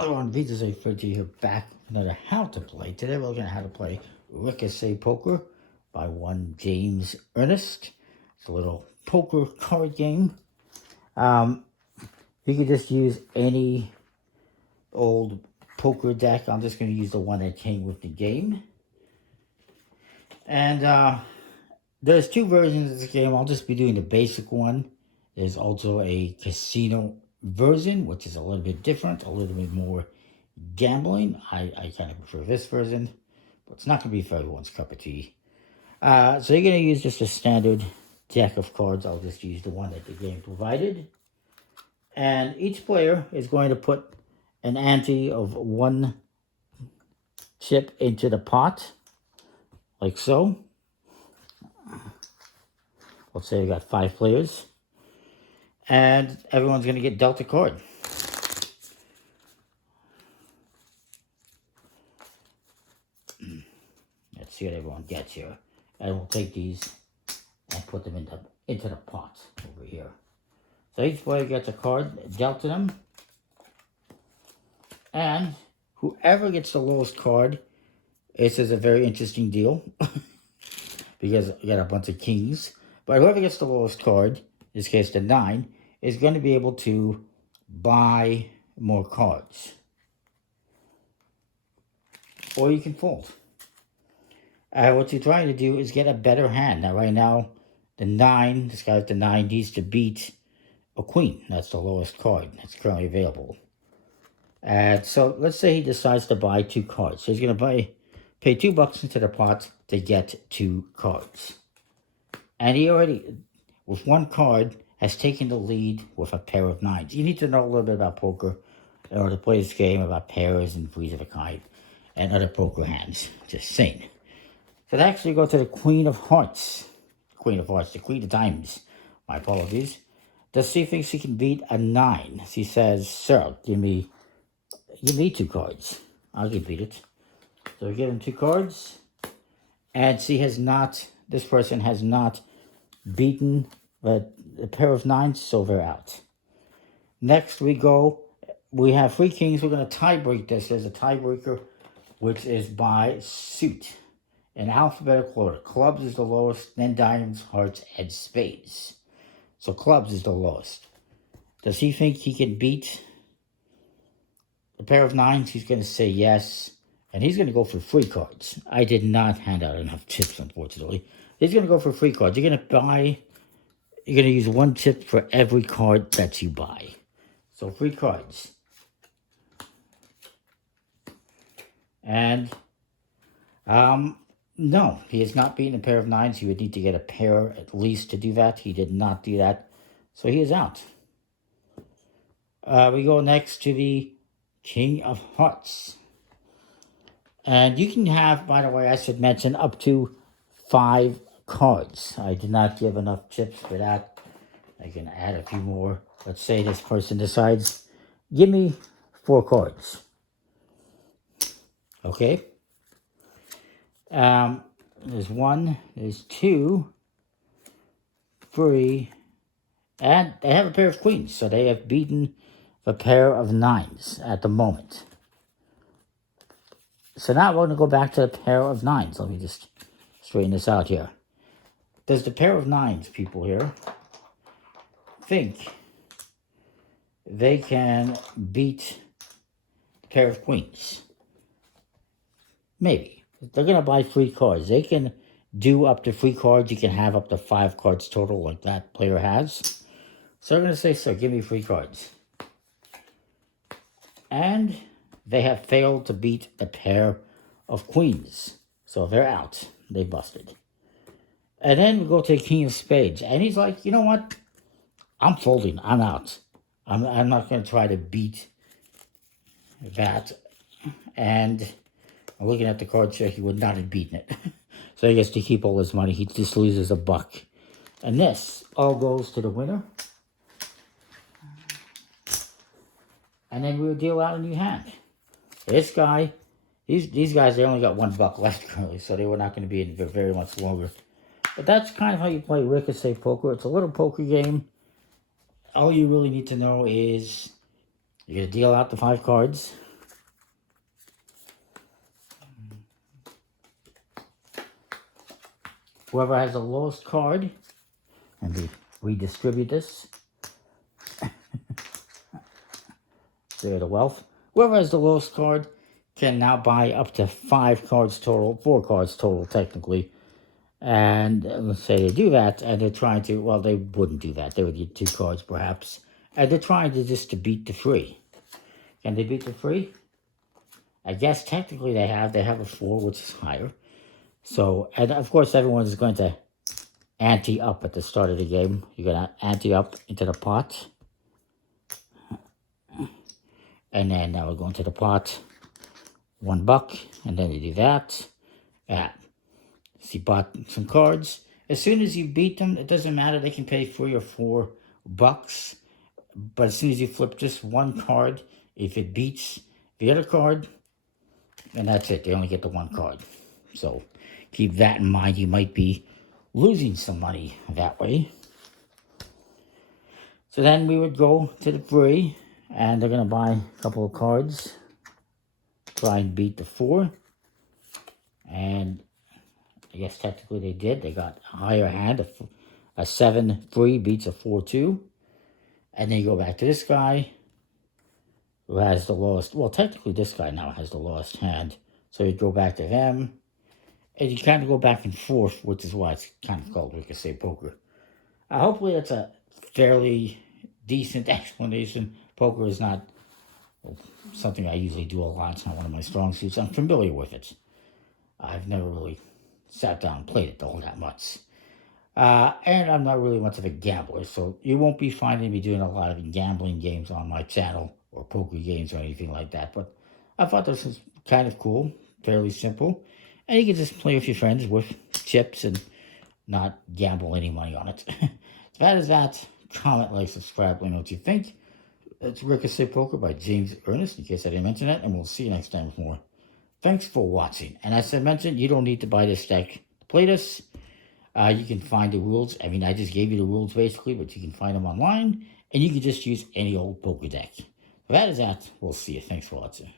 Hello, on Ricochet for you here back with another How to Play. Today we're looking at how to play Ricochet Poker by one James Ernest. It's a little poker card game. You could just use any old poker deck. I'm just going to use the one that came with the game. And there's two versions of this game. I'll just be doing the basic one. There's also a casino version, which is a little bit different, a little bit more gambling. I kind of prefer this version, but it's not going to be for everyone's cup of tea. So you're going to use just a standard deck of cards. I'll just use the one that the game provided. And each player is going to put an ante of one chip into the pot, like so. Let's say we got 5 players. And everyone's going to get dealt a card. Let's see what everyone gets here. And we'll take these and put them into the pot over here. So each player gets a card dealt to them. And whoever gets the lowest card, this is a very interesting deal. Because you got a bunch of kings. But whoever gets the lowest card, in this case the 9, is going to be able to buy more cards. Or you can fold. What you're trying to do is get a better hand. Now, right now, the 9, this guy with the 9 needs to beat a queen. That's the lowest card that's currently available. And so, let's say he decides to buy 2 cards. So he's going to pay $2 into the pot to get 2 cards. And he already, with 1 card, has taken the lead with a pair of 9s. You need to know a little bit about poker in order to play this game, about pairs and threes of a kind and other poker hands. Just saying. So to actually go to the Queen of Hearts. Queen of Hearts, the Queen of Diamonds. My apologies. Does she think she can beat a 9? She says, sir, give me 2 cards. I can beat it. So we give him 2 cards. And this person has not beaten a pair of 9s, so they're out. Next we have 3 kings. We're going to tie break this. There's a tiebreaker, which is by suit. In alphabetical order. Clubs is the lowest, then diamonds, hearts, and spades. So clubs is the lowest. Does he think he can beat a pair of 9s? He's going to say yes. And he's going to go for 3 cards. I did not hand out enough chips, unfortunately. He's going to go for 3 cards. You're going to use 1 chip for every card that you buy. So 3 cards. And, no, he has not beaten a pair of 9s. He would need to get a pair at least to do that. He did not do that. So he is out. We go next to the King of Hearts. And you can have, by the way, I should mention, up to 5 cards. I did not give enough chips for that. I can add a few more. Let's say this person decides, give me 4 cards. Okay. There's 1, there's 2, 3, and they have a pair of queens, so they have beaten a pair of 9s at the moment. So now we're going to go back to the pair of 9s. Let me just straighten this out here. Does the pair of 9s people here think they can beat the pair of queens? Maybe. They're going to buy 3 cards. They can do up to 3 cards. You can have up to 5 cards total like that player has. So they're going to say, so give me 3 cards. And they have failed to beat a pair of queens. So they're out. They busted. And then we go to the King of Spades. And he's like, you know what? I'm folding. I'm out. I'm not going to try to beat that. And I'm looking at the card here. He would not have beaten it. So he gets to keep all his money. He just loses $1. And this all goes to the winner. And then we'll deal out a new hand. This guy, these guys, they only got $1 left currently, so they were not going to be in very much longer. But that's kind of how you play Ricochet Poker. It's a little poker game. All you really need to know is you're going to deal out the 5 cards. whoever has the lowest card, and we redistribute this. There, the wealth. Whoever has the lowest card can now buy up to 5 cards total, 4 cards total, technically. And let's say they do that, and they're trying to, well, they wouldn't do that. They would get 2 cards, perhaps. And they're trying to just to beat the 3. Can they beat the 3? I guess technically they have. They have a 4, which is higher. So, and of course, everyone is going to ante up at the start of the game. You're going to ante up into the pot. And then now we're going to the pot. $1, and then you do that. So you bought some cards. As soon as you beat them, it doesn't matter. They can pay $3 or $4. But as soon as you flip just 1 card, if it beats the other card, and that's it. They only get the 1 card. So keep that in mind. You might be losing some money that way. So then we would go to the 3, and they're going to buy a couple of cards. Try and beat the 4. And I guess technically they did. They got a higher hand. A 7-3 beats a 4-2. And then you go back to this guy, who has the lowest. Well, technically this guy now has the lowest hand. So you go back to him. And you kind of go back and forth, which is why it's kind of called Ricochet Poker. Hopefully that's a fairly decent explanation. Poker is not something I usually do a lot. It's not one of my strong suits. I'm familiar with it. I've never really sat down and played it all that much. And I'm not really much of a gambler, so you won't be finding me doing a lot of gambling games on my channel or poker games or anything like that. But I thought this was kind of cool, fairly simple. And you can just play with your friends with chips and not gamble any money on it. So that is that. Comment, like, subscribe, let me know what you think. It's Ricochet Poker by James Ernest, in case I didn't mention that, and we'll see you next time with more. Thanks for watching. And as I mentioned, you don't need to buy this deck to play this. You can find the rules. I mean, I just gave you the rules basically, but you can find them online, and you can just use any old poker deck. So that is that. We'll see you. Thanks for watching.